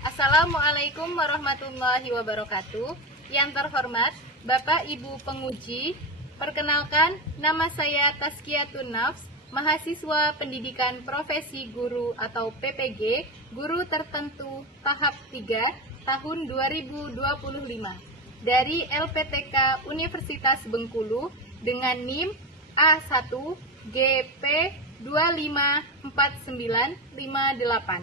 Assalamualaikum warahmatullahi wabarakatuh. Yang terhormat Bapak Ibu penguji, perkenalkan nama saya Tazkiyatun Nafs, mahasiswa pendidikan profesi guru atau PPG, guru tertentu tahap 3 tahun 2025 dari LPTK Universitas Bengkulu dengan NIM A1GP2549558.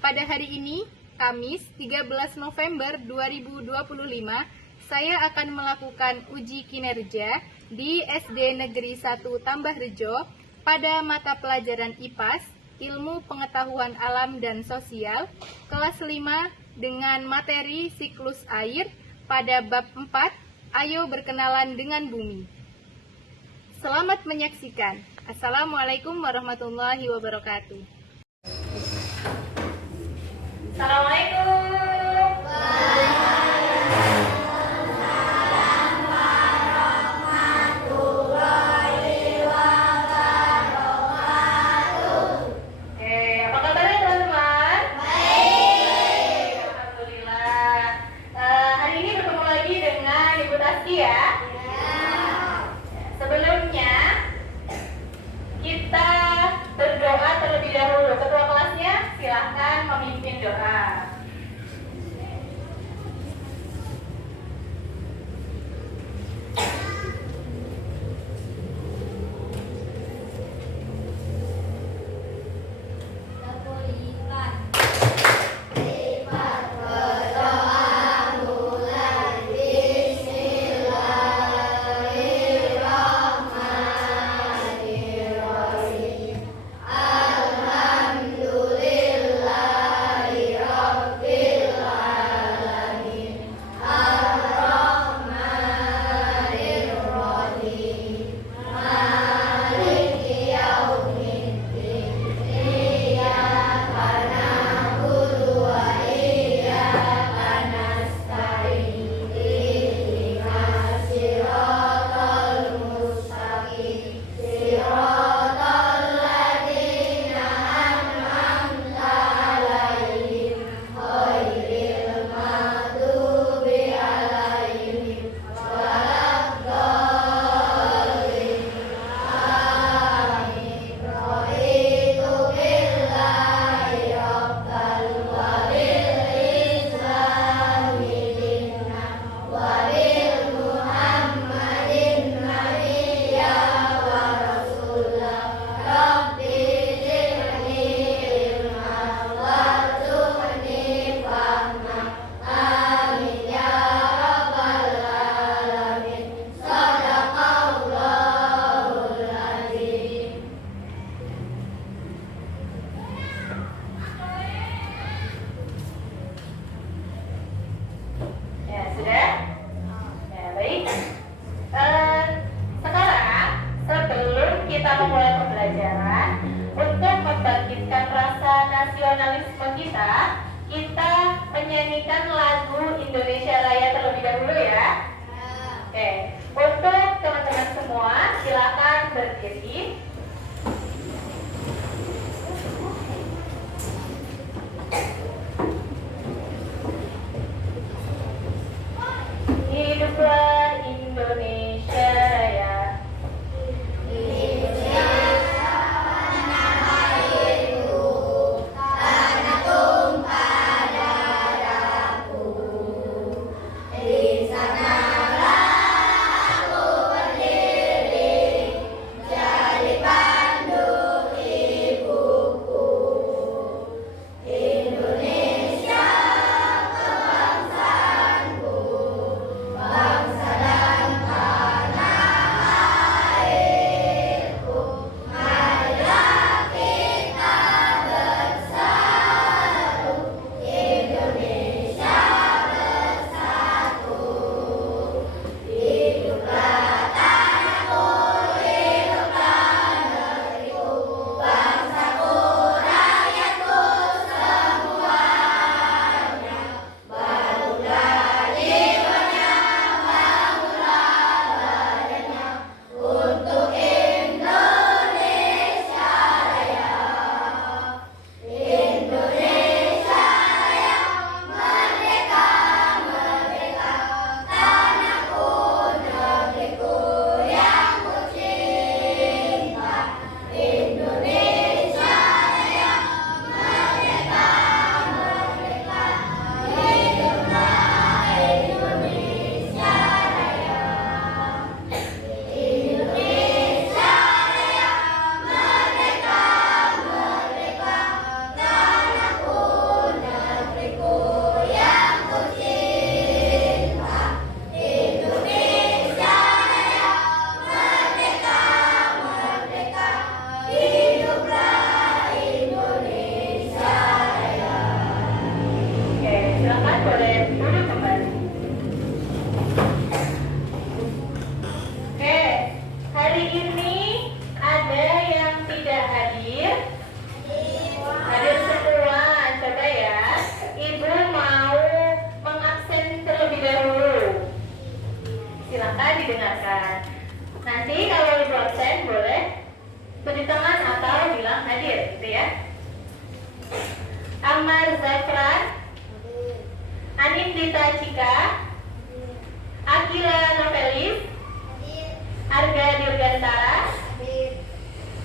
Pada hari ini, Kamis 13 November 2025, saya akan melakukan uji kinerja di SD Negeri 1 Tambahrejo pada mata pelajaran IPAS, Ilmu Pengetahuan Alam dan Sosial, kelas 5 dengan materi siklus air pada bab 4, Ayo Berkenalan dengan Bumi. Selamat menyaksikan. Assalamualaikum warahmatullahi wabarakatuh. Assalamualaikum. Apa kabarnya teman-teman? Baik. Alhamdulillah. Hari ini bertemu lagi dengan Ibu Tazki ya. Sebelumnya kita berdoa terlebih dahulu. Ketua kelasnya silahkan memimpin doa. Kita memulai pembelajaran untuk membangkitkan rasa nasionalisme kita menyanyikan lagu Indonesia Raya terlebih dahulu ya. Oke, untuk teman-teman semua silakan berdiri. Hiduplah Indonesia Raya. Di sana aku berdiri, jadi Cika, Akila Novelis, Arga Dirgantara,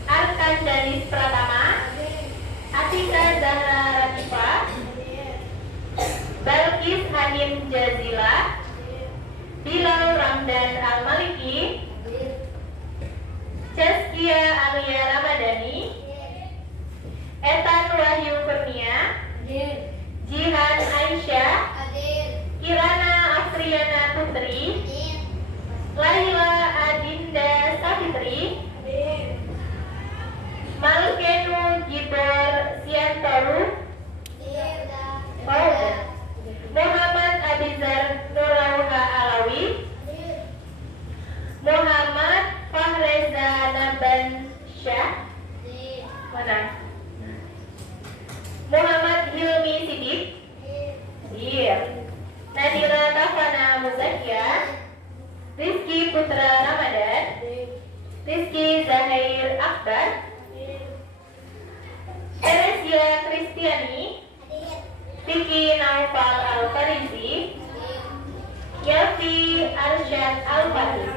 Arkan Danis Pratama, Atika Zahra Ratifa, Balkis Hanim Jazila, Bilal Ramdan Al-Maliki, Zaskia Alia Ramadhani, Etan Wahyu Kurnia, Jihan Aisyah, Kirana Afriana Putri, Laila Adinda Safitri, Malkenu Gibor Siantoru, Muhammad Abizar Nurauha Alawi, Muhammad Fahreza Naban Syah, mana? Muhammad Hilmi Sidik, Nadira Tafana Muzakia, Rizky Putra Ramadan, Rizky Zahir Akbar, Teresia Kristiani, Vicky Naufal Al-Farisi, Yafi Arsyad Al-Fahri.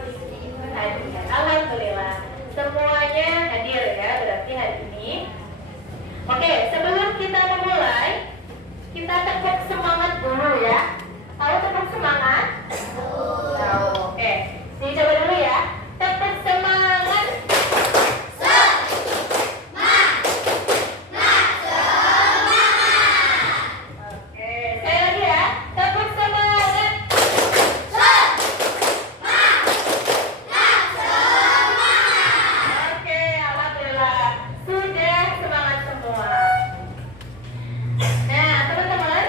Alhamdulillah, semuanya hadir ya berarti hari ini. Oke, sebelum kita memulai, kita tepuk semangat dulu ya. Tahu tepuk semangat? Tahu. Oke, dicoba dulu ya. Tepuk semangat. Oke, sekali lagi ya. Tepuk semangat. Oke, alhamdulillah. Sudah semangat semua. Nah, teman-teman,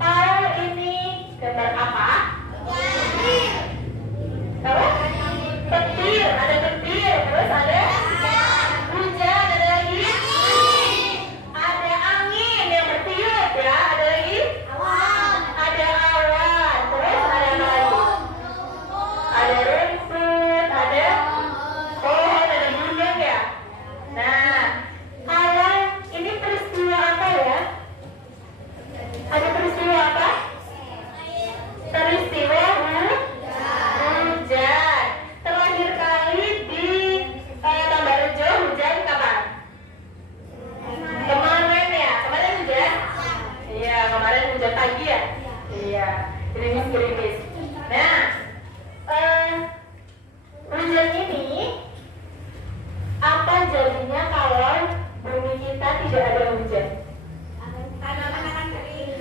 tahu ini gambar apa? Tahu? Petir, ada petir, terus ada hujan, ada lagi ada angin yang bertiup ya, ada lagi ada awan, terus ada apa lagi? Ada rumput, ada pohon, ada gunung ya. Nah, kalau ini peristiwa apa ya? Ada peristiwa apa? Peristiwa hujan. Terakhir kali di Tambarejo hujan kapan? Kemarin ya? Kemarin hujan? Iya, kemarin hujan pagi ya? Iya, gerimis-gerimis. Nah, hujan ini apa jadinya kalau bumi kita tidak ada hujan?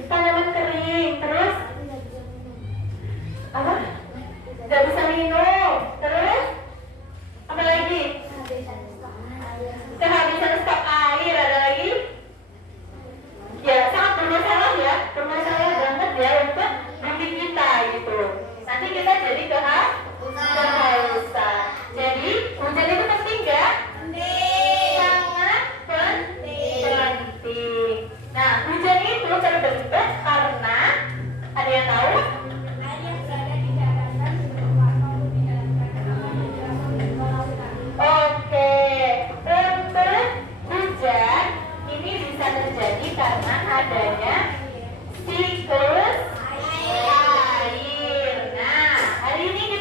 Tanaman kering, terus apa? Gak bisa minum, terus apa lagi? Kehabisan stok air, ada lagi? Ya, sangat bermasalah ya, bermasalah banget ya untuk bumi kita gitu. Nanti kita jadi kehausan. Jadi hujan itu penting gak? Sangat penting. Nah, hujan itu terbentuk karena ada yang tahu? Oke, untuk hujan ini bisa terjadi karena adanya siklus air. Nah, hari ini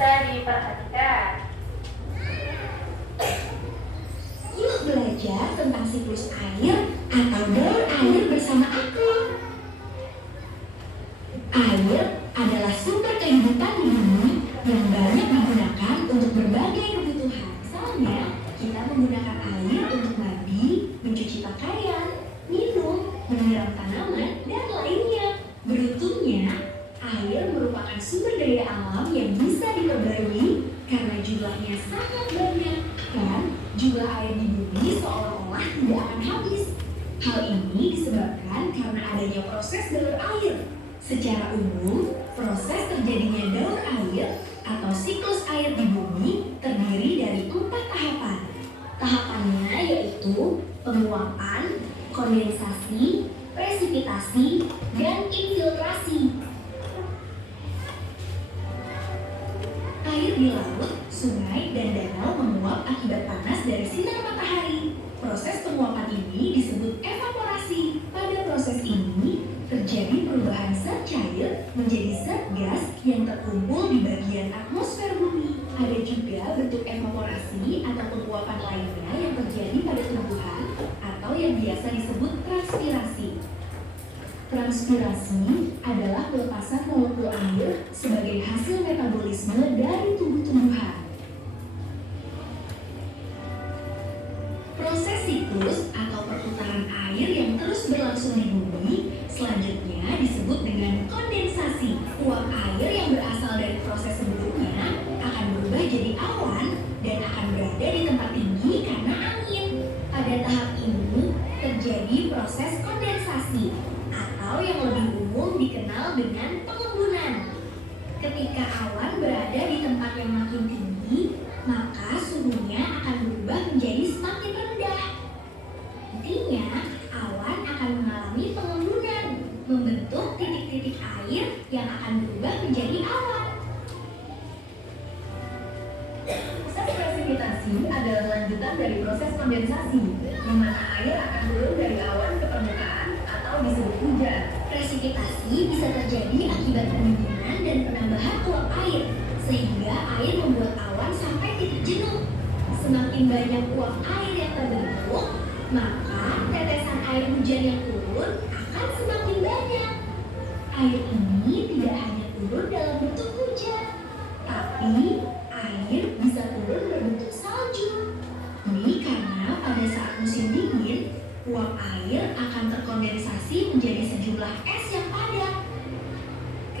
bisa diperhatikan. Yuk belajar tentang siklus air atau daur air bersama aku. Air adalah sumber kehidupan di bumi yang banyak digunakan untuk berbagai kebutuhan. Misalnya, kita menggunakan air untuk mandi, mencuci pakaian, minum, menyiram tanaman, dan lainnya. Beruntungnya, air merupakan sumber daya alam yang bisa diperbarui karena jumlahnya sangat banyak dan jumlah air di bumi seolah-olah tidak akan habis. Hal ini disebabkan karena adanya proses daur air. Secara umum, proses terjadinya daur air atau siklus air di bumi terdiri dari 4 tahapan. Tahapannya yaitu penguapan, kondensasi, presipitasi, dan infiltrasi. Air di laut, sungai, dan danau menguap akibat panas dari sinar matahari. Proses penguapan ini disebut evaporasi. Pada proses ini, terjadi perubahan zat cair menjadi zat gas yang terkumpul di bagian atmosfer bumi. Ada juga bentuk evaporasi atau penguapan lainnya yang terjadi pada tumbuhan atau yang biasa disebut transpirasi. Transpirasi adalah pelepasan molekul air sebagai hasil metabolisme dari tumbuh-tumbuhan. Proses siklus atau perputaran air yang terus berlangsung di bumi selanjutnya disebut dengan kondensasi. Uap air yang berasal dari proses sebelumnya akan berubah jadi awan dan akan berada di tempat tinggi karena angin. Pada tahap ini terjadi proses kondensasi atau yang lebih umum dikenal dengan pengembunan. Ketika awan berada di tempat yang makin tinggi, maka suhunya akan berubah menjadi semakin rendah. Intinya, awan akan mengalami pengembunan, membentuk titik-titik air yang akan berubah menjadi awan. Proses presipitasi adalah lanjutan dari proses kondensasi, di mana air akan turun dari awan ke permukaan atau disebut hujan. Presipitasi bisa terjadi akibat pendinginan dan penambahan uap air, sehingga air membuat awan sampai titik jenuh. Semakin banyak uap air yang terbentuk, maka tetesan air hujan yang turun akan semakin banyak. Air ini tidak hanya turun dalam bentuk hujan, tapi air bisa turun berbentuk salju. Ini karena pada saat musim dingin, uap air akan terkondensasi menjadi sejumlah es yang padat.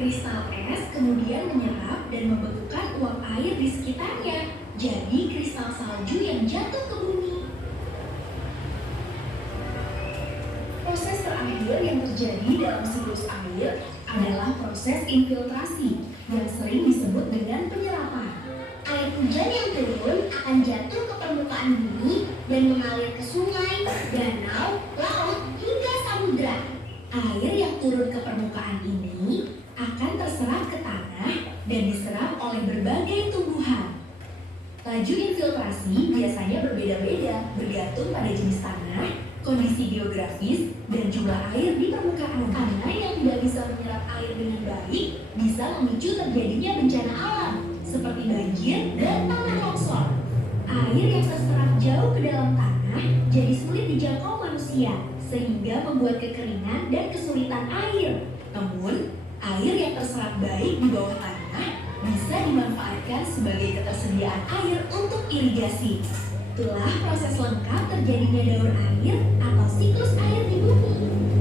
Kristal es kemudian menyerap dan membekukan uap air di sekitarnya, jadi kristal salju yang jatuh ke bumi. Proses terakhir yang terjadi dalam siklus air adalah proses infiltrasi yang sering disebut dengan penyerapan. Air hujan yang turun akan jatuh ke permukaan bumi dan mengalir ke sungai, danau, laut, hingga samudra. Air yang turun ke permukaan ini akan terserap ke tanah dan diserap oleh berbagai tumbuhan. Laju infiltrasi biasanya berbeda-beda bergantung pada jenis tanah, kondisi geografis, dan jumlah air di permukaan. Tanah yang tidak bisa menyerap air dengan baik bisa memicu terjadinya bencana alam seperti banjir dan tanah longsor. Air yang terserap jauh ke dalam tanah jadi sulit dijangkau manusia, sehingga membuat kekeringan dan kesulitan air. Namun, air yang terserap baik di bawah tanah bisa dimanfaatkan sebagai ketersediaan air untuk irigasi. Itulah proses lengkap terjadinya daur air atau siklus air di bumi.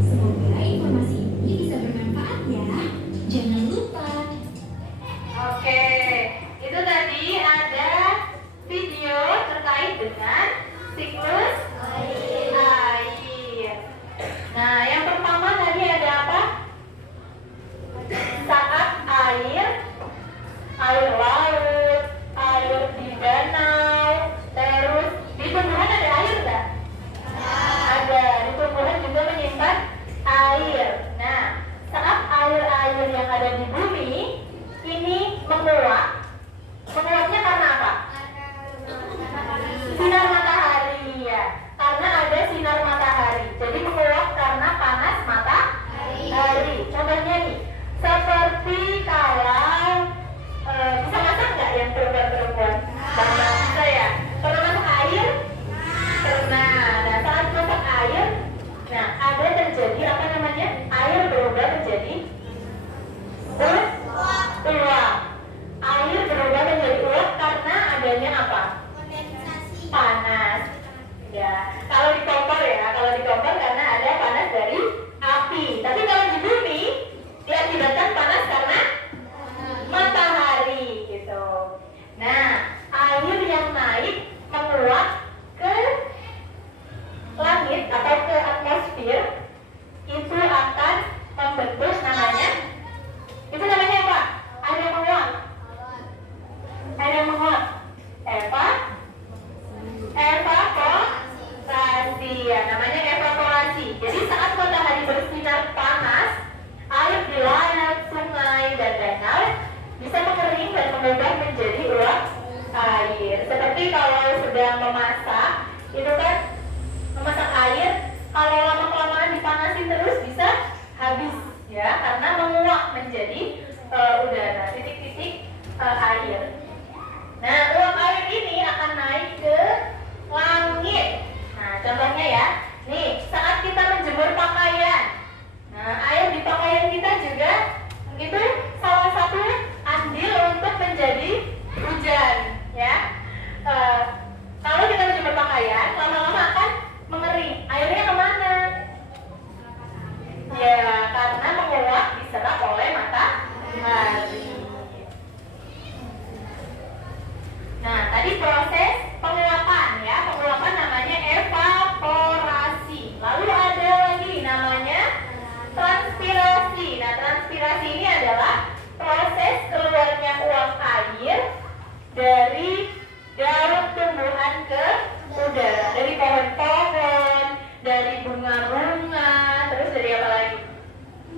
Semoga informasi ini bisa bermanfaat ya. Jangan lupa. Oke, itu tadi ada video terkait dengan siklus air. Nah, yang pertama tadi ada apa? Saat air laut, air di danau, terus di tumbuhan ada air nggak? Ada, di tumbuhan juga menyimpan air. Nah, saat air udara, titik-titik air. Nah, uap air ini akan naik ke langit. Nah, contohnya ya, nih saat kita menjemur pakaian, nah air di pakaian kita juga itu salah satu andil untuk menjadi hujan, ya. Kalau kita menjemur pakaian, lama-lama akan mengering. Airnya kemana? Ya, karena menguap diserap oleh matahari. Nah, tadi proses penguapan ya. Penguapan namanya evaporasi. Lalu ada lagi namanya transpirasi. Nah, transpirasi ini adalah proses keluarnya uap air dari daun tumbuhan ke udara. Dari pohon-pohon, dari bunga-bunga, terus dari apa lagi?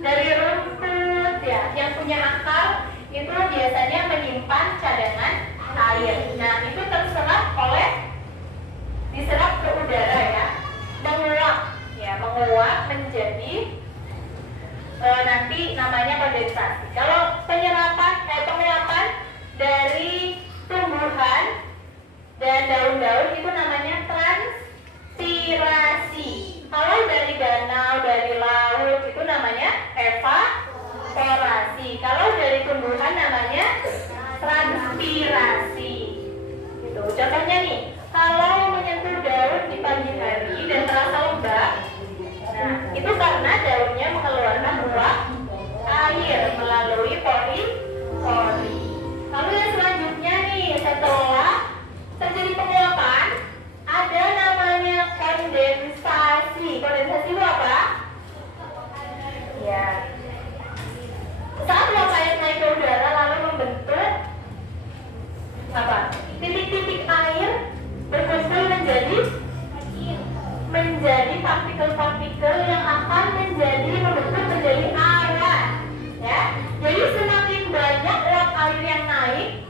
Dari rumput ya, yang punya akar itu biasanya menyimpan cadangan air. Nah, itu diserap ke udara ya, menguap menjadi nanti namanya kondensasi. Kalau penguapan dari tumbuhan dan daun-daun itu namanya transpirasi. Kalau dari danau, dari laut itu namanya evaporasi. Kalau dari tumbuhan namanya transpirasi. Gitu. Contohnya nih, kalau menyentuh daun di pagi hari dan terasa lembab, nah itu karena daunnya mengeluarkan uap air melalui pori-pori. Lalu yang selanjutnya nih, setelah terjadi penguapan, ada namanya kondensasi. Kondensasi itu apa? Ya, saat uap air naik ke udara lalu membentuk apa? Titik-titik air berkumpul menjadi partikel-partikel yang akan membentuk menjadi awan. Ya, jadi semakin banyak uap air yang naik,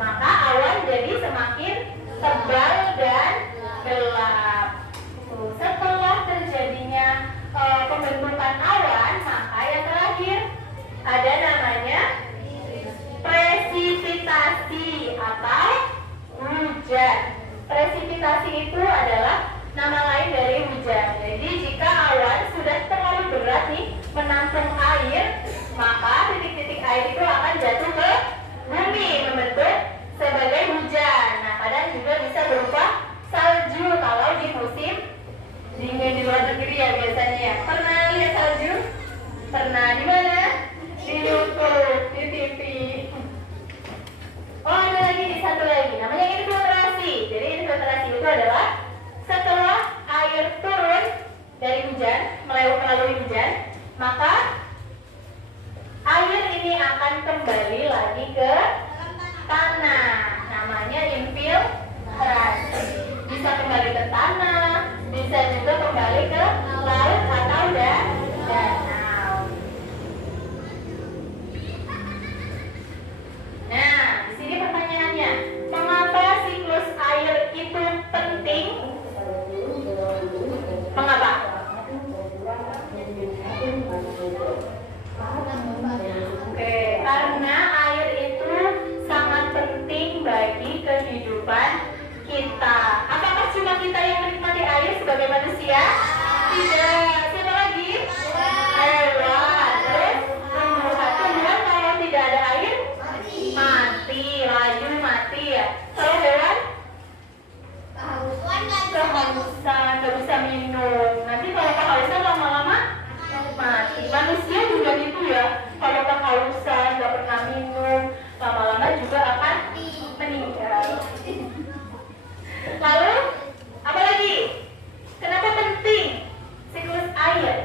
maka awan jadi semakin tebal dan gelap. Setelah terjadinya pembentukan awan, maka yang terakhir ada namanya presipitasi atau hujan. Presipitasi itu adalah nama lain dari hujan. Jadi jika awan sudah terlalu berat nih menampung air, maka titik-titik air itu akan jatuh ke bumi membentuk sebagai hujan. Nah, kadang juga bisa berupa salju kalau di musim dingin di luar negeri ya biasanya ya. Pernah lihat salju? Pernah di mana? Di YouTube, di TV. Oh, ada lagi nih, satu lagi namanya infiltrasi. Jadi infiltrasi itu adalah setelah air turun dari hujan melalui hujan, maka air ini akan kembali lagi ke tanah. Namanya infiltrasi. Bisa kembali ke tanah, bisa juga kembali ke laut atau danau. Nah, di sini pertanyaannya, mengapa siklus air itu penting? Mengapa? Oke, karena air itu sangat penting bagi kehidupan kita. Apakah cuma kita yang menikmati air sebagai manusia? Tidak. Siapa lagi? Hewan. Terus tumbuhan kalau tidak ada air mati, layu mati ya. Kalau hewan kehausan, nggak bisa minum. Nanti kalau kehausan lama-lama mati. Manusia juga gitu ya. Kalau kehausan, nggak pernah minum, lama-lama juga akan meninggal. Lalu apa lagi? Kenapa penting siklus air?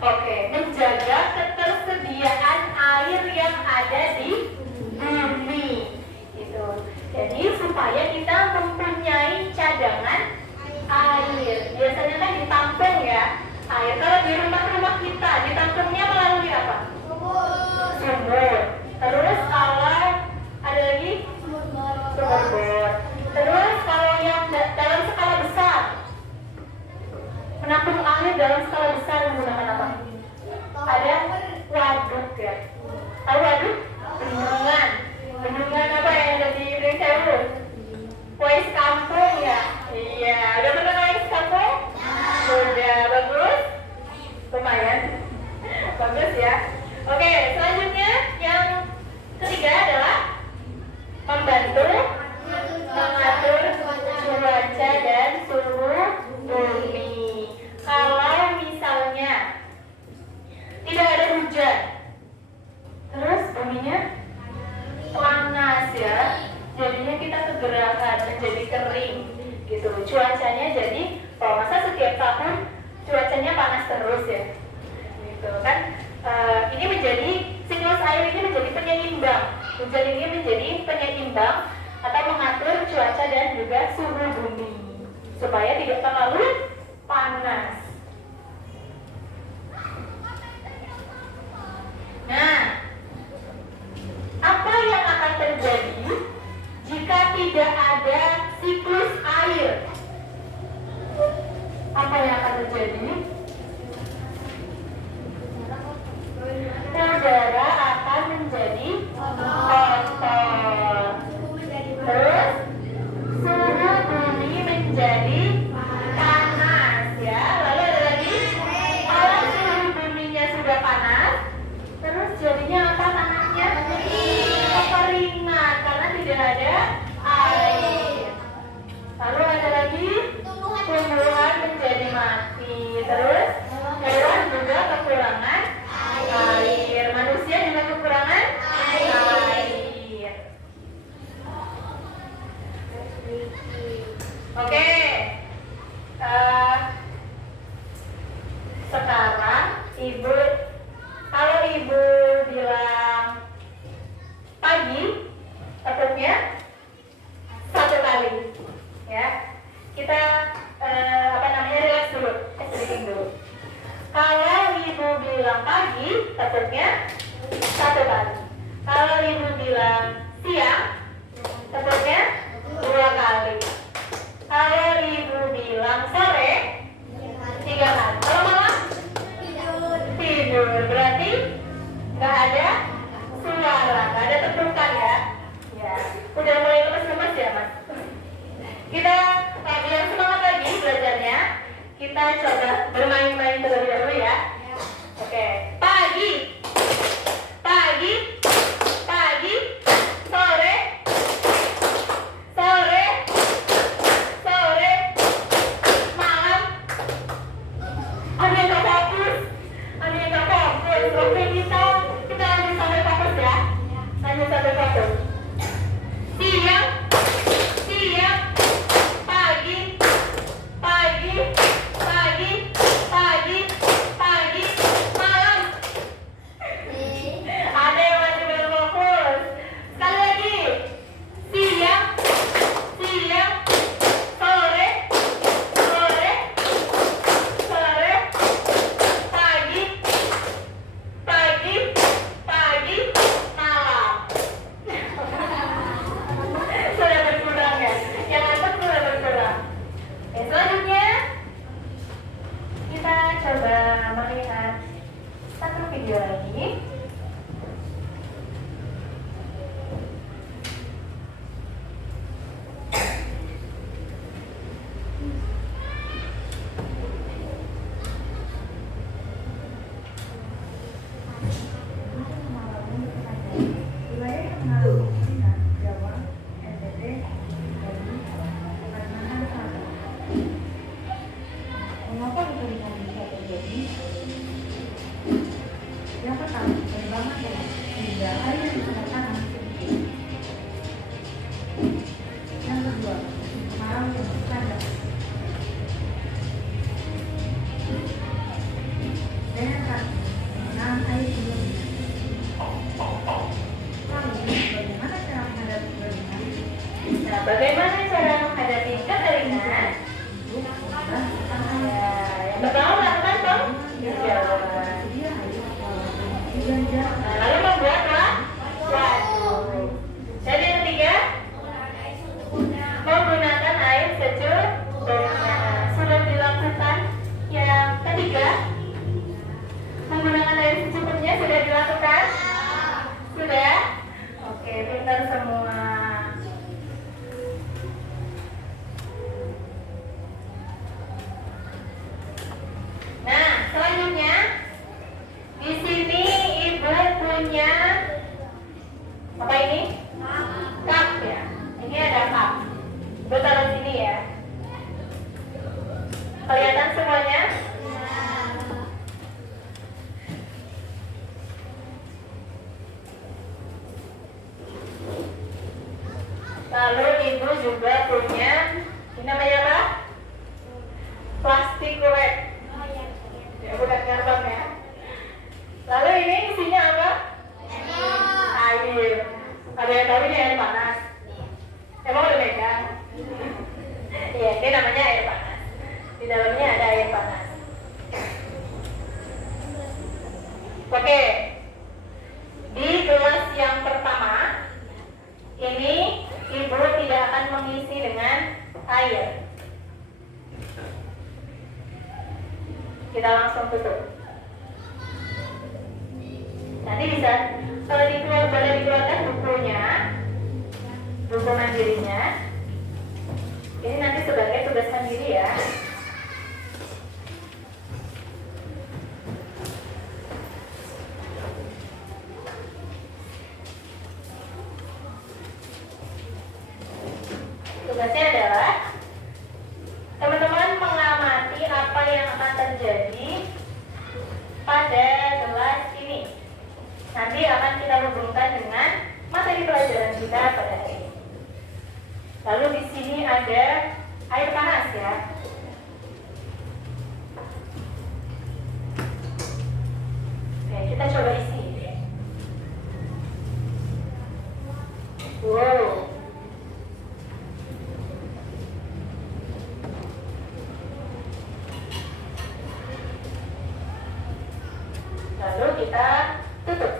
Oke, menjaga ketersediaan air yang ada di bumi. Gitu. Jadi supaya kita mempunyai cadangan air. Biasanya kan ditampung ya air. Kalau di rumah-rumah kita ditampungnya melalui apa? Sumur. Terus kalau ada lagi sumur bor. Terus kalau yang dalam skala besar, menampung air dalam skala skala besar menggunakan apa? Ada waduk ya. Tahu waduk? Bendungan. Bendungan apa yang ada di Pringsewu? Wais kampung ya. Iya, udah pernah wais kampung? Udah, bagus? Lumayan. Bagus ya. Oke, selanjutnya yang ketiga adalah membantu mengatur cuaca dan suhu bumi. Kalau misalnya tidak ada hujan, terus buminya panas ya, jadinya kita kegerakan, menjadi kering gitu. Cuacanya jadi, kalau masa setiap tahun cuacanya panas terus ya, gitu kan? Ini menjadi siklus air ini menjadi penyeimbang. Hujan ini menjadi penyeimbang atau mengatur cuaca dan juga suhu bumi supaya tidak terlalu panas. Nah, apa yang akan terjadi jika tidak ada siklus air? Apa yang akan terjadi? Udara akan menjadi kotor. Terus suhu bumi menjadi panas ya. Lalu ada lagi, kalau suhu buminya sudah panas, terus jadinya apa namanya? Kekeringan karena tidak ada air. Lalu ada lagi, tumbuhan menjadi mati. Terus hewan juga kekurangan air. Manusia juga kekurangan air. Oke. Sekarang ibu, kalau ibu bilang pagi, tepuknya 1 kali, ya. Kita relax dulu, stretching dulu. Kalau ibu bilang pagi, tepuknya 1 kali. Kalau ibu bilang siang, tepuknya 2 kali. Kalau ibu bilang sore, 3 kali. Kalau malam, tidur. Berarti nggak ada suara, nggak ada tepukan ya. Ya, udah mulai lemes-lemes ya mas. Kita biar semangat lagi belajarnya. Kita coba bermain-main terlebih dahulu ya. Oke, pagi, pagi, pagi, sore, sore, sore, malam. Ada yang nggak fokus, ada yang nggak fokus. Oke, kita lanjut sampai fokus ya. Lanjut sampai fokus. Siang, siang, pagi, pagi, pagi, pagi, pagi, malam. Ada yang masih belum fokus. Sekali lagi. Siang, siang, sore, sore, sore, pagi, pagi, pagi, malam. Sudah berkurang ya? Yang atas sudah berkurang. Selanjutnya kita coba melihat satu video lagi. Wilayah yang mengalami kemiskinan, Jawa, NTT, Bali, Kalimantan Selatan. Mengapa kekeringan bisa terjadi? Yang pertama, perubahan tanah sehingga air yang diserap tanah sedikit. Yang kedua, kemarau yang berkelanjutan. Dan yang terakhir, penggunaan air berlebih. Lalu, bagaimana cara menghadapi kekeringan? Nah, bagaimana cara menghadapi kekeringan? Yang pertama melakukan penghijauan. Lalu membuat waduk. Dan yang ketiga, menggunakan air secukupnya. Sudah dilakukan. Yang ketiga, Oke, di gelas yang pertama ini ibu tidak akan mengisi dengan air. Kita langsung tutup. Nanti bisa kalau boleh dikeluarkan bukunya, buku mandirinya. Ini nanti sebagai tugas mandiri ya. Tugasnya adalah teman-teman mengamati apa yang akan terjadi pada gelas ini. Nanti akan kita hubungkan dengan materi pelajaran kita pada hari ini. Lalu di sini ada air panas ya. Oke, kita coba isi. Wow. Lalu kita tutup.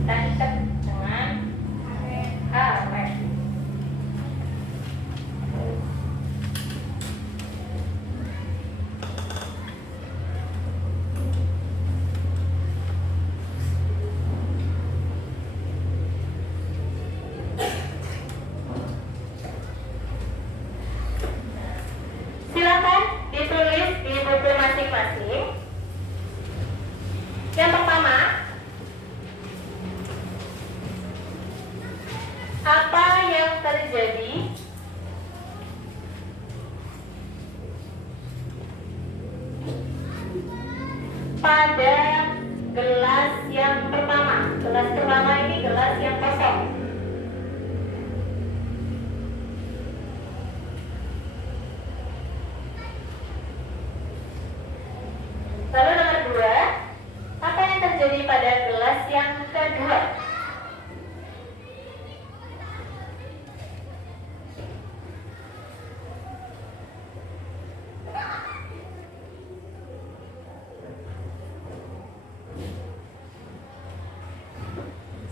Kita ikat dengan karet. Silakan ditulis di buku masing-masing. Yang pertama, apa yang terjadi pada gelas yang pertama? Gelas pertama ini gelas yang kosong. Lalu nomor 2, apa yang terjadi pada gelas yang kedua?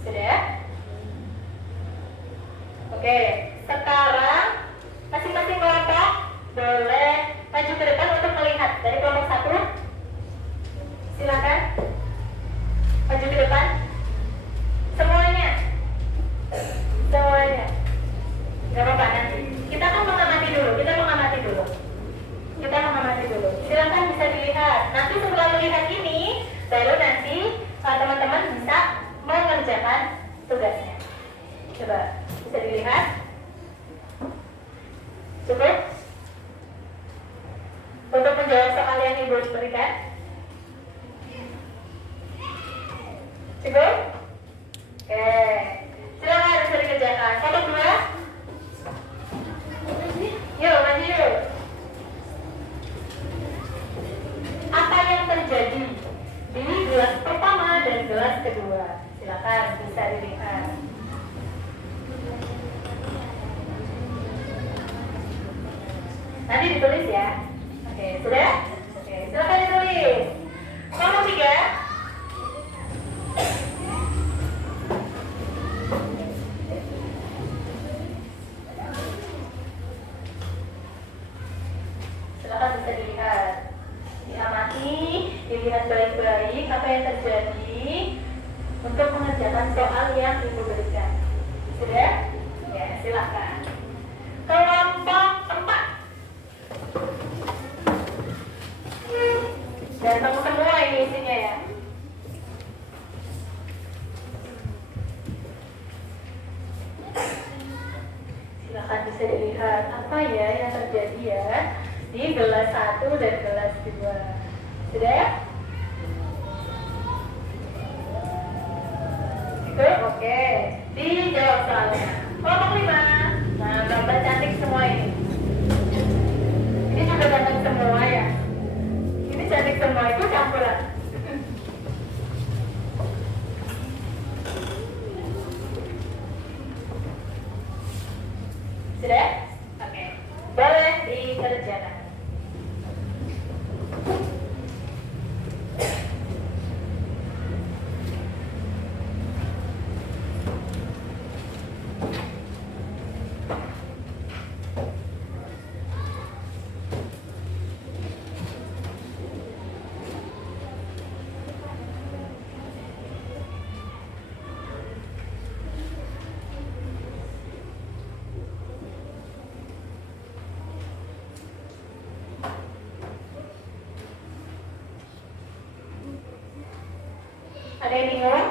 Sudah? Oke, sekarang masing-masing kelompok boleh maju ke depan untuk melihat. Dari kelompok 1, silakan maju ke depan. Semuanya, gak apa-apa nanti. Kita kan mengamati dulu. Silakan bisa dilihat. Nanti setelah melihat ini, baru nanti teman-teman bisa mengerjakan tugasnya. Coba bisa dilihat. Cukup untuk menjawab soal yang ibu berikan. Cukup? Oke, silakan bisa dikerjakan. Kelompok 2, yuk maju. Apa yang terjadi di gelas pertama dan gelas kedua? Silakan bisa dilihat. Nanti ditulis ya. Oke, sudah? Oke, silakan ditulis. Kelompok 3. Silakan bisa dilihat. Diamati, dilihat baik-baik apa yang terjadi untuk mengerjakan soal yang ibu berikan. Sudah? Ya, silakan. Kelompok 4. Datang semua ini isinya ya. Silakan bisa dilihat apa ya yang terjadi ya di gelas 1 dan gelas 2. Sudah ya? Itu oke. Dijawab soalnya. Kelompok 5. Nah, gambar cantik semua ini. Ini juga ganteng semua ya. Ini cantik semua, itu campuran. Sudah? Oke. Boleh dikerjakan. Ada yang bingung?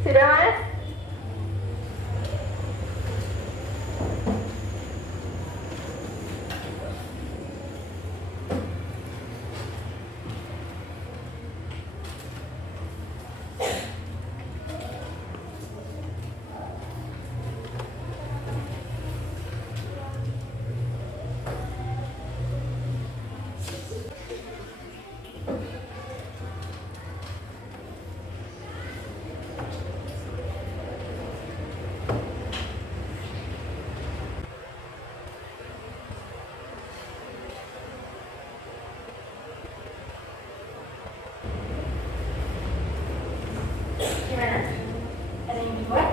Sudah, Mas? Gimana? Ada yang dibuat?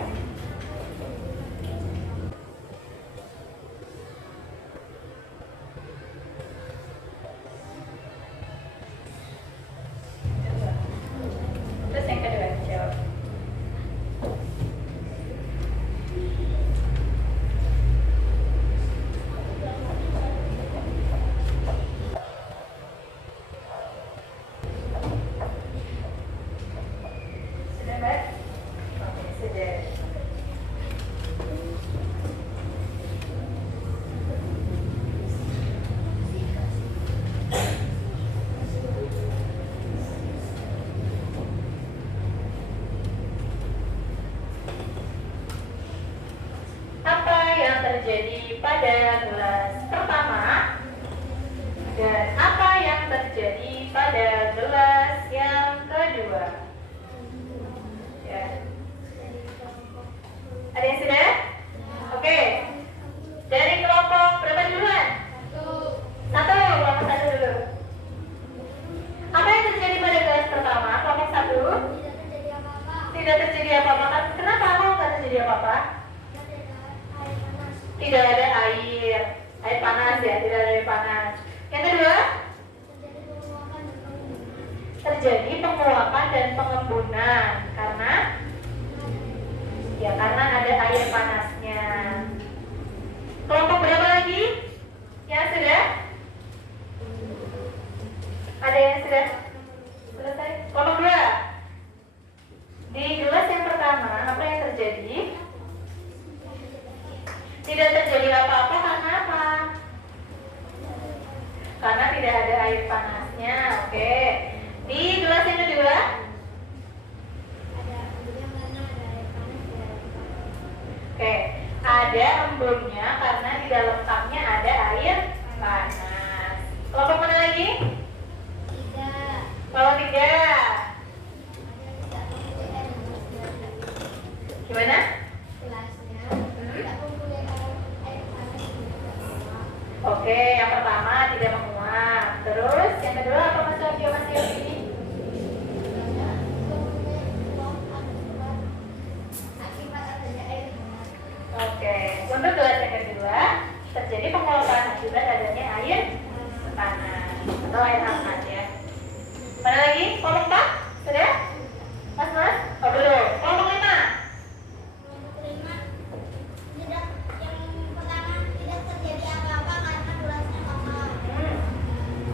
Terus yang kedua, jawab. Sudah, Mbak? Oke, sudah. Apa yang terjadi pada gelas pertama dan apa yang terjadi pada gelas yang kedua? Ya. Ada yang sudah? Oke. Dari kelompok berapa duluan? Satu, kelompok satu dulu. Apa yang terjadi pada gelas pertama? Kelompok satu? Tidak terjadi apa-apa. Kenapa mau nggak terjadi apa-apa? Tidak ada air panas ya, tidak ada air panas. Yang kedua? Terjadi penguapan dan pengembunan karena ada air panasnya. Kelompok berapa lagi? Yang sudah? Ada yang sudah selesai? Kelompok 2. Di gelas yang pertama, apa yang terjadi? ada embunnya karena di dalam cupnya ada air panas. Kelompok mana lagi? 3. Kalau 3. Gimana? Oke, yang pertama tidak menguap. Terus yang kedua apa Mas Yogi ini? Oke, untuk gelas yang kedua terjadi penguapan akibat adanya air panas atau air hangat ya. Mana lagi? Kelompok 4? Sudah? Mas? Oh belum. Kelompok 5?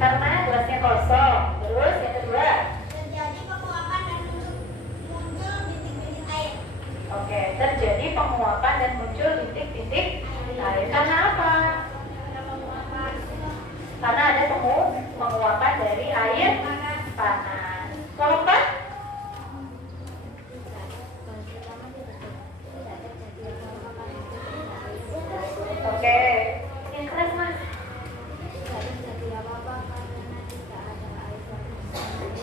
Karena gelasnya kosong. Terus yang kedua? Terjadi penguapan dan muncul bintik-bintik air. Oke, terjadi penguapan dan muncul bintik-bintik air. Karena apa? Karena ada penguapan dari air panas. Kelompok 4? Oke, yang keras Mas.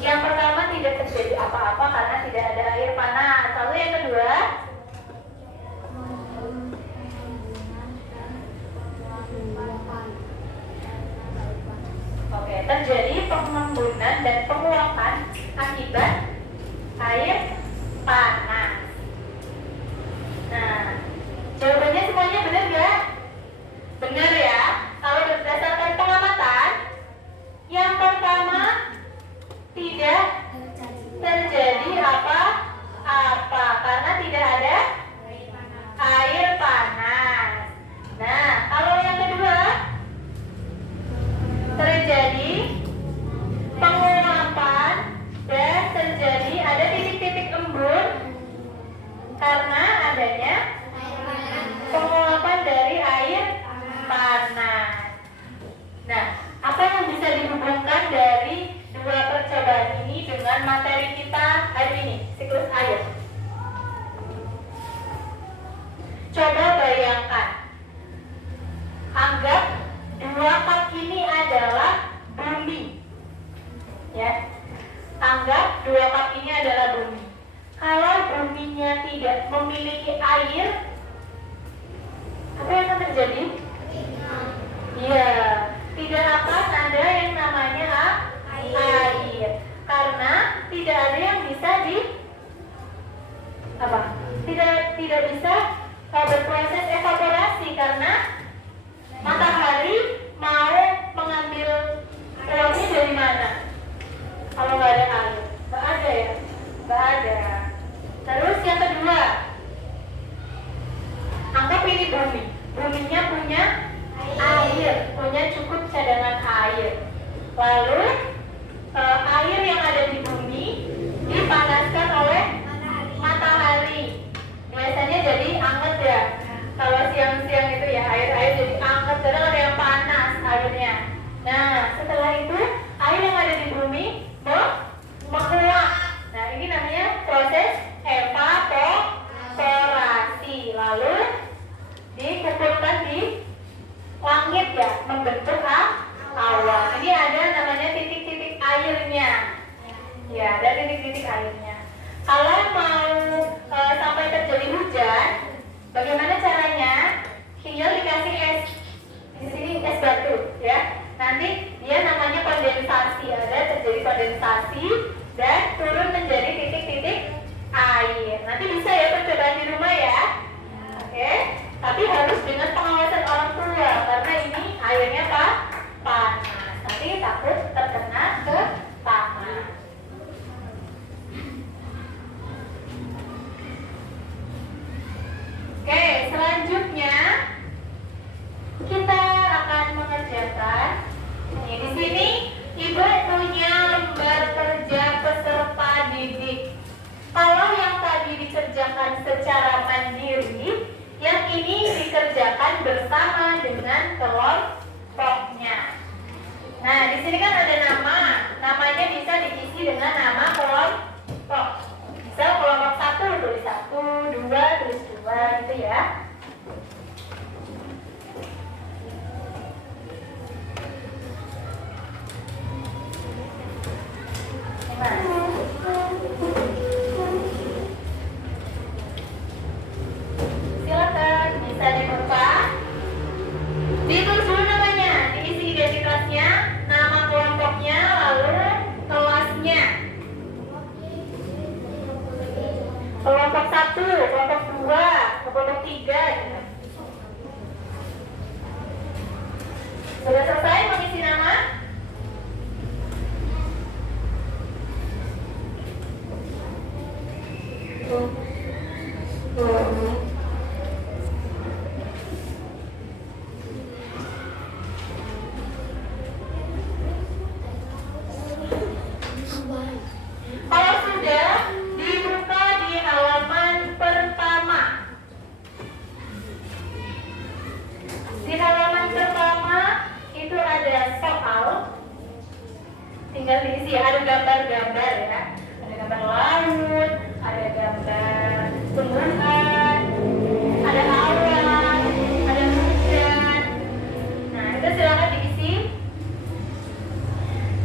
Yang pertama tidak terjadi apa-apa karena tidak ada air panas. Lalu yang kedua? Oke, terjadi pengembunan dan penguapan akibat air panas. Nah, jawabannya semuanya benar nggak? Benar ya. Kalau berdasarkan pengamatan, yang pertama tidak terjadi apa-apa karena tidak ada air panas. Nah, kalau yang kedua terjadi penguapan dan terjadi ada titik-titik embun karena adanya penguapan dari air panas. Nah, apa yang bisa dihubungkan dari dua percobaan ini dengan materi kita hari ini, siklus air? Coba bayangkan, anggap dua cup ini adalah bumi, ya. Anggap dua cup ini adalah bumi. Kalau buminya tidak memiliki air, apa yang akan terjadi? Iya, tidak akan ada yang namanya air, karena tidak ada yang bisa tidak bisa berproses evaporasi karena matahari mau mengambil uapnya dari mana? Kalau nggak ada air, nggak ada ya, nggak ada. Terus yang kedua, anggap ini bumi, buminya punya air, punya cukup cadangan air. Lalu air yang ada di bumi dipanaskan oleh matahari. Biasanya jadi anget ya. Kalau siang-siang itu ya air jadi anget, kadang ada yang panas airnya. Nah, setelah itu air yang ada di bumi menguap. Nah, ini namanya proses evaporasi. Lalu dikumpulkan di langit ya, membentuk awan. Ini ada namanya titik-titik airnya. Ya, ada titik-titik airnya. Kalau mau sampai terjadi hujan, bagaimana caranya? Tinggal dikasih es. Di sini es batu, ya. Nanti dia namanya kondensasi. Ada terjadi kondensasi dan turun menjadi titik-titik air. Nanti bisa ya percobaan di rumah ya. Oke. Tapi harus dengan pengawasan orang tua karena ini airnya panas. Nanti takut terkena ke tangan. Oke, selanjutnya kita akan mengerjakan. Di sini Ibu punya lembar kerja peserta didik. Kalau yang tadi dikerjakan secara mandiri, yang ini dikerjakan bersama dengan kelompoknya. Nah, di sini kan ada nama. Namanya bisa diisi dengan nama kelompok. Misal kelompok 1 tulis 1, 2 tulis 2 gitu ya. Sudah selesai mengisi nama? Kalau sudah, dibuka di halaman pertama. Di halaman pertama itu ada soal. Tinggal diisi, ada gambar-gambar ya. Ada gambar laut, ada gambar tumbuhan, ada awan, ada hujan. Nah, itu silakan diisi.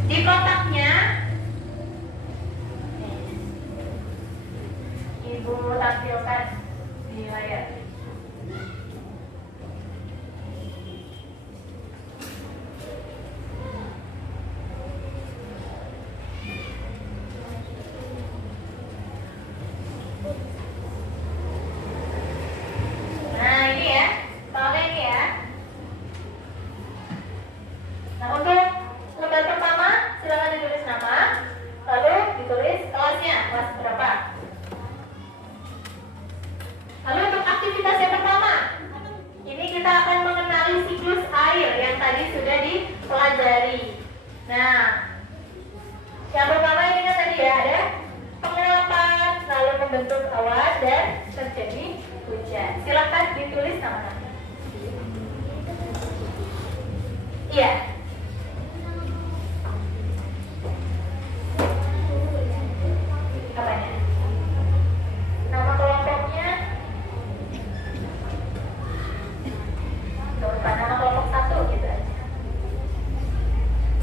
Di kotaknya Ibu tampilkan di layar. Nah, ini ya, soalnya ini ya. Nah, untuk lembar pertama silakan ditulis nama, lalu ditulis kelasnya, kelas berapa. Lalu untuk aktivitas yang pertama, ini kita akan mengenali siklus air yang tadi sudah dipelajari. Nah, yang pertama ini kan tadi ya, ada penguapan, lalu membentuk awan dan terjadi hujan. Silakan ditulis nama-nama. Iya. Apanya? Nama kelompoknya? Bukan nama kelompok satu gitu aja.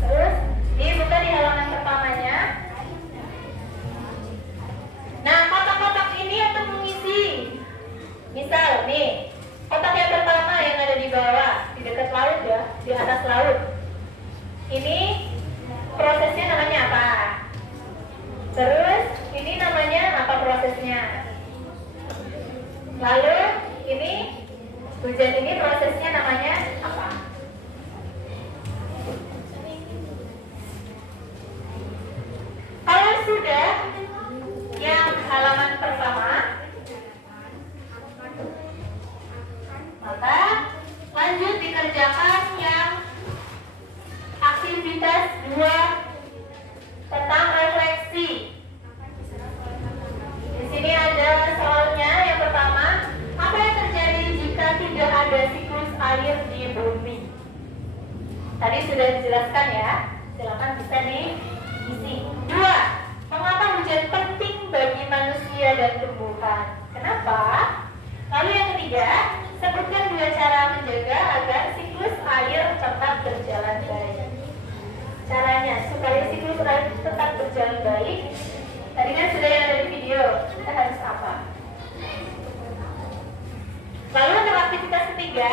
Terus dibuka di halaman pertamanya. Nah, kotak-kotak ini untuk mengisi. Misal nih, kotak yang pertama yang ada di bawah, di dekat laut ya, di atas laut. Ini prosesnya namanya apa? Terus ini namanya apa prosesnya? Lalu ini hujan ini prosesnya namanya apa? Kalau sudah yang halaman pertama, maka lanjut dikerjakan yang aktivitas 2 tentang refleksi. Di sini ada soalnya yang pertama, apa yang terjadi jika tidak ada siklus air di bumi? Tadi sudah dijelaskan ya, silakan bisa diisi. 2. Mengapa hujan penting bagi manusia dan tumbuhan? Kenapa? Lalu yang ketiga, sebutkan 2 cara menjaga agar siklus air tetap berjalan baik. Caranya supaya siklus air tetap berjalan baik, tadi kan sudah yang ada di video, kita harus apa? Lalu untuk aktivitas ketiga,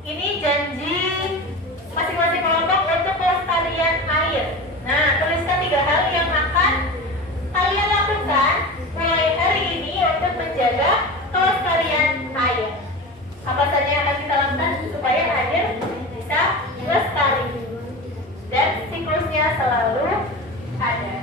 ini janji masing-masing kelompok untuk pelestarian air. Nah, tuliskan 3 hal yang akan kalian lakukan mulai hari ini untuk menjaga kelestarian air. Apa saja yang akan kita lakukan supaya air bisa lestari dan siklusnya selalu ada.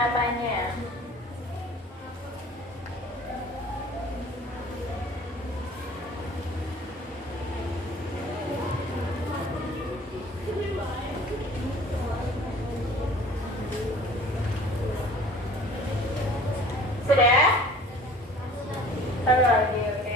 apanya? Sudah? Satu lagi, oke.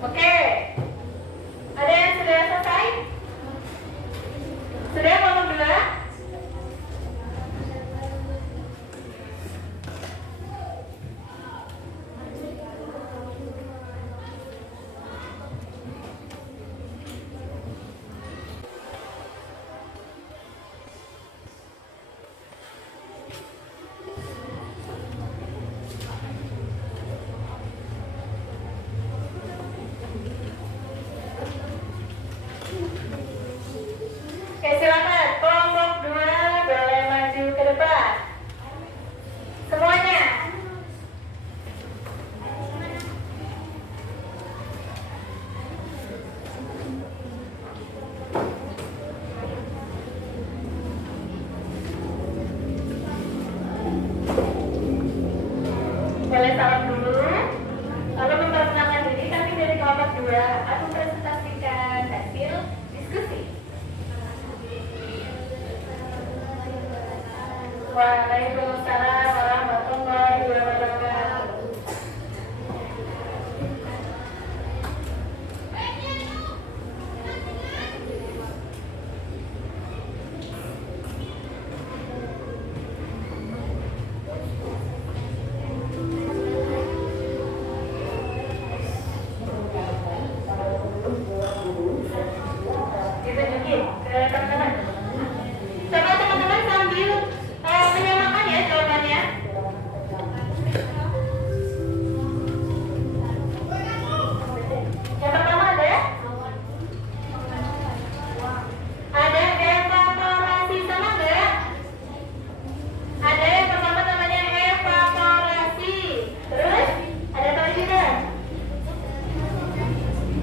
Oke, ada yang sudah selesai? Sudah ngomong dua? Oke, silakan. Kelompok dua boleh maju ke depan. Semuanya. Boleh salam dulu. Lalu memperkenalkan diri, kami dari kelompok dua akan presentasikan hasil diskusi. Waalaikumsalam warahmatullahi wabarakatuh. Ditunjukin ke teman-teman. Coba teman-teman sambil menyamakan ya jawabannya. Yang pertama ada evaporasi, sama enggak? Ada yang pertama namanya evaporasi. Terus ada apa lagi kan?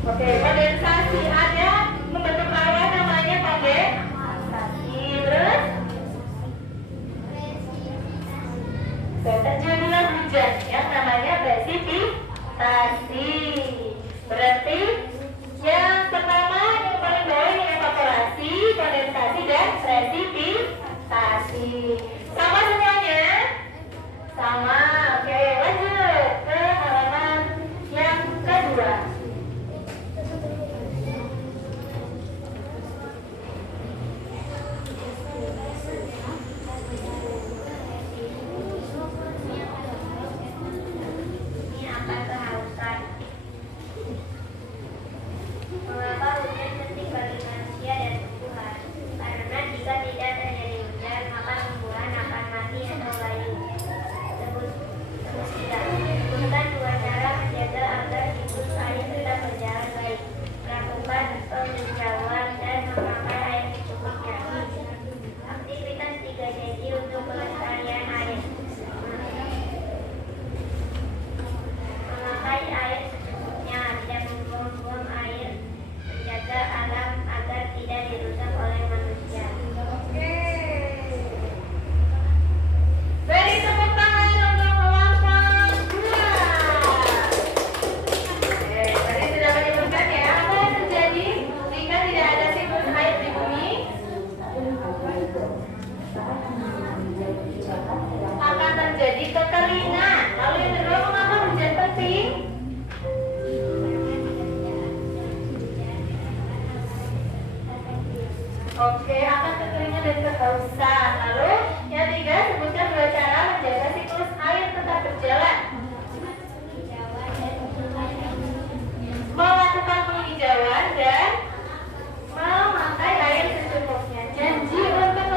Oke, kondensasi. Ada membentuk awan namanya kondensasi. Terus terjadilah hujan yang namanya presipitasi. Berarti yang pertama yang paling bawah ini evaporasi, kondensasi, dan presipitasi. Sama semuanya? Sama. Oke, lanjut ke halaman yang kedua. Ini apa kehausan? Mengapa hujan penting bagi manusia dan tumbuhan? Karena jika tidak terjadi hujan, maka tumbuhan akan mati atau layu. Sebutkan dua cara menjaga agar siklus air tetap berjalan baik. Melakukan penghijauan dan memakai air secukupnya. Aktivitas 3 janji untuk pelestarian air. Memakai air secukupnya, tidak membuang-buang air, menjaga alam agar tidak dirusak oleh manusia. Oke. Beri tepuk tangan untuk kelompok dua. Oke, tadi sudah menyebutkan ya apa yang terjadi jika tidak ada siklus air di bumi. Akan terjadi kekeringan. Lalu yang kedua, mengapa hujan penting? Oke, akan kekeringan dan kehausan. Lalu yang tiga, sebutkan dua cara menjaga siklus air tetap berjalan. Melakukan penghijauan dan memakai air secukupnya. Janji untuk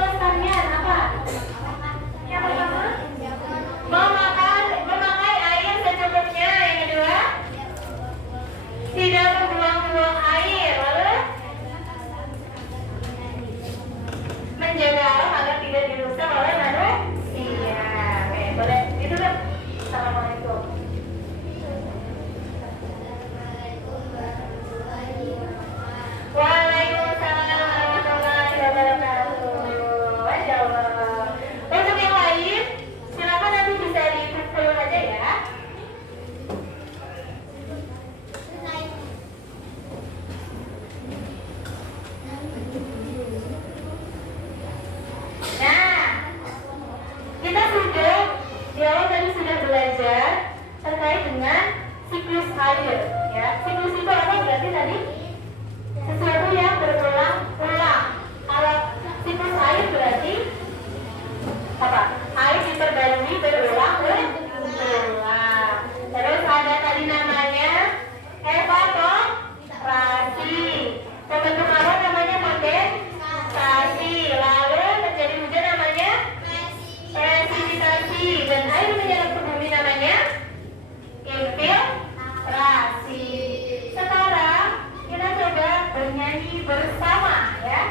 bersama ya.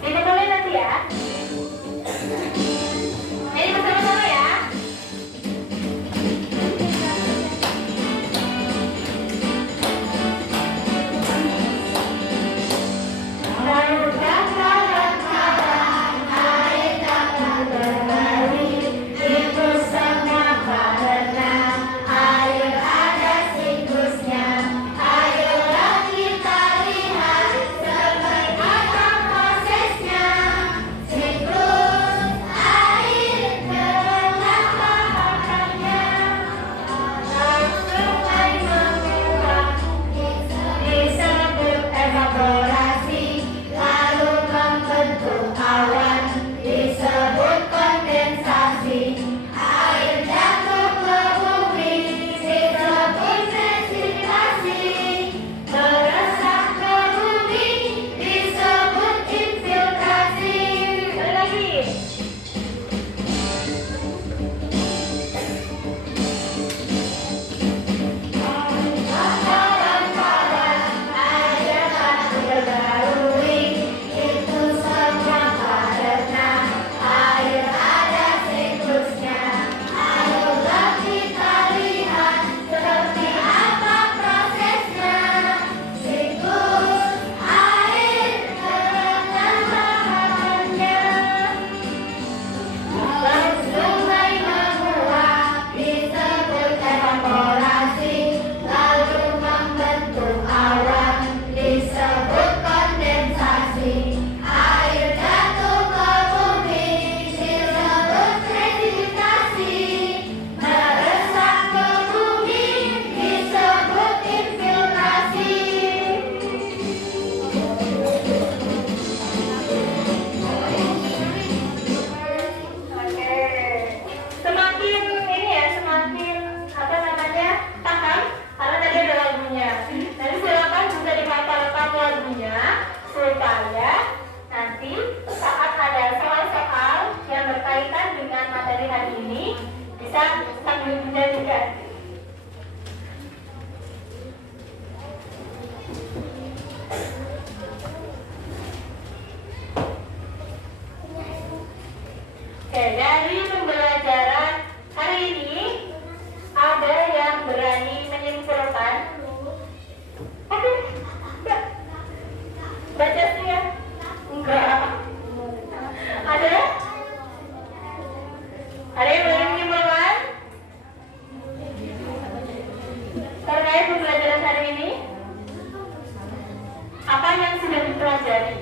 Dibetulin nanti ya. Ini bersama-sama ya. Oke, dari pembelajaran hari ini ada yang berani menyimpulkan? Oke, enggak. Baca sih ya? Enggak. Ada? Ada yang berani menyimpulkan? Terkait pembelajaran hari ini? Apa yang sudah dipelajari?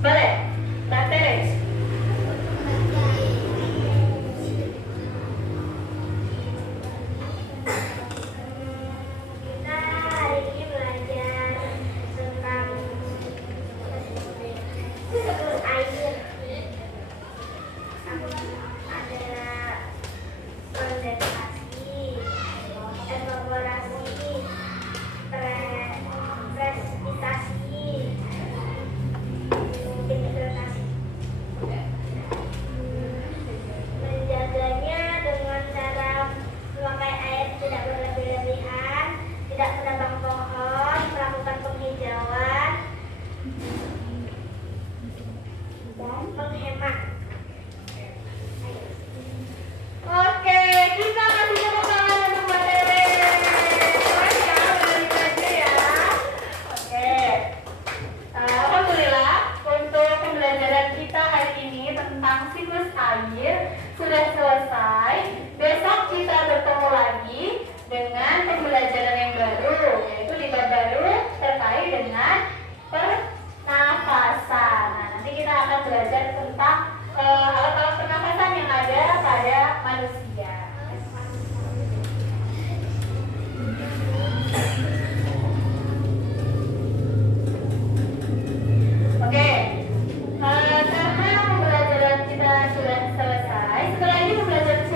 Boleh? Mbak Teres? Kita hari ini belajar tentang siklus air. Ada kondensasi, evaporasi, presipitasi, infiltrasi. Menjaganya dengan cara memakai air tidak berlebih-lebihan, tidak menebang pohon, melakukan penghijauan, dan menghemat. Oke, kita kasih tepuk tangan untuk Mbak Teres. Keren ya, balik aja ya. Oke. Alhamdulillah untuk pembelajaran kita hari ini tentang siklus air sudah selesai. Besok kita bertemu lagi dengan pembelajaran yang baru, yaitu di bab baru terkait dengan pernafasan. Nah, nanti kita akan belajar tentang alat-alat pernafasan yang ada pada manusia. Oke, karena pembelajaran kita sudah selesai, setelah ini pembelajaran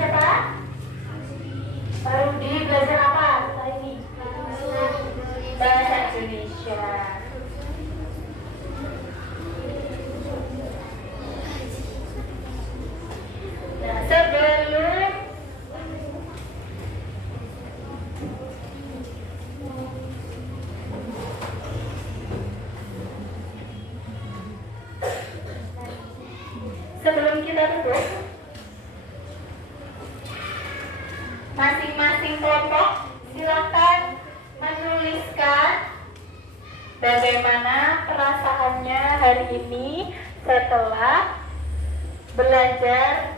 masing-masing kelompok silakan menuliskan bagaimana perasaannya hari ini setelah belajar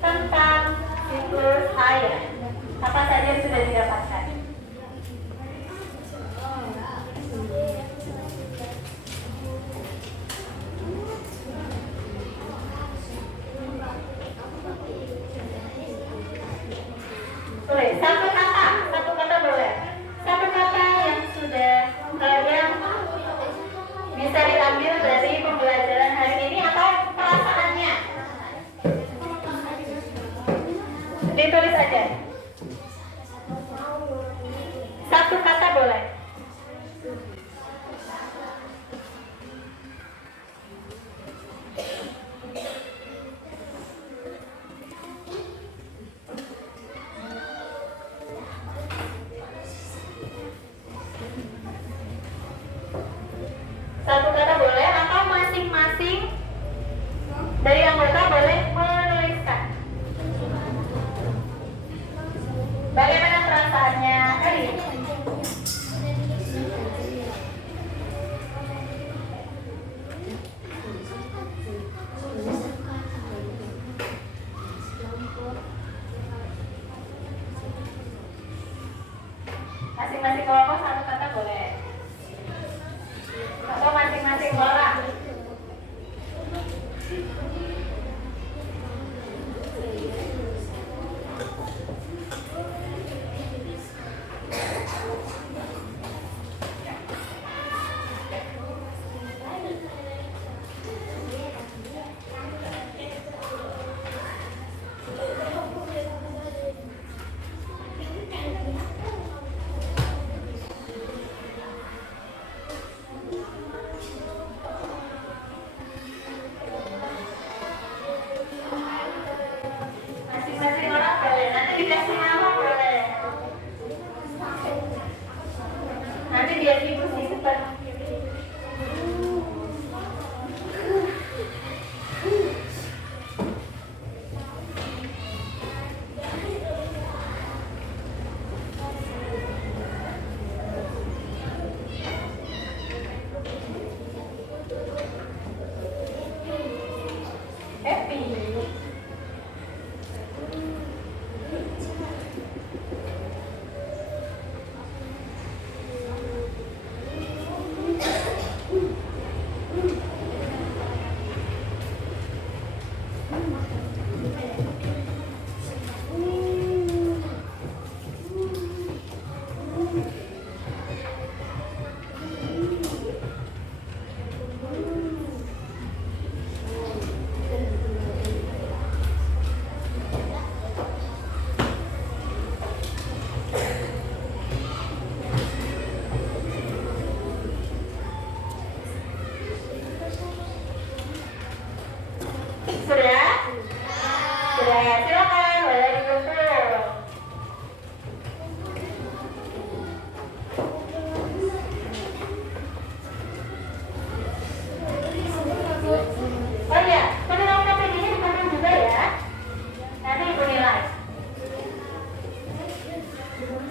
tentang siklus air. Apa saja yang sudah didapatkan? Boleh, satu kata boleh. Satu kata yang sudah yang bisa diambil dari pembelajaran hari ini atau perasaannya. Ditulis aja. Satu kata boleh. Satu kata boleh atau masing-masing dari anggota boleh menuliskan. Bagaimana perasaannya hari ini? Masing-masing kelompok satu kata boleh. Atau masing-masing orang. Masing-masing orang boleh. Nanti dikasih nama boleh. Nanti biar ibu simpan. Happy. Sudah? Sudah, silakan boleh dikumpul. Oh iya, penulis KPD-nya dikumpul juga ya. Nanti ibu nilai.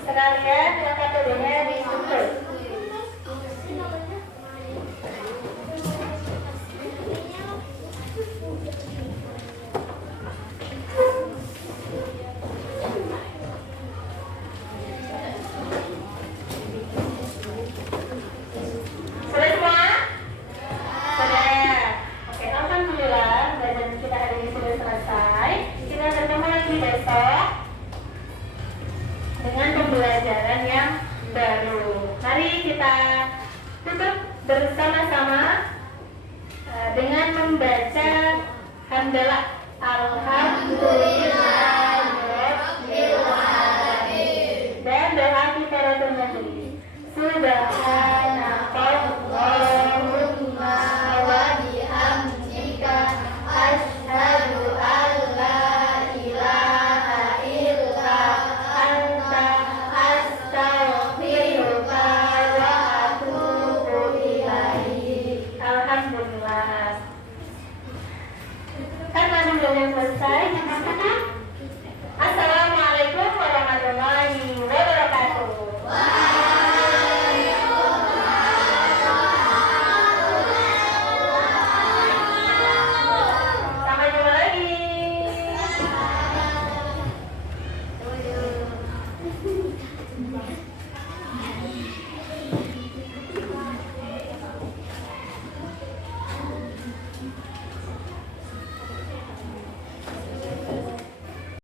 Sekalian dengan KPD-nya dikumpul. Sudah semua? Sudah. Oke, alhamdulillah pelajaran kita hari ini sudah selesai. Kita bertemu lagi besok dengan pembelajaran yang baru. Mari kita tutup bersama-sama dengan membaca hamdalah. Alhamdulillah.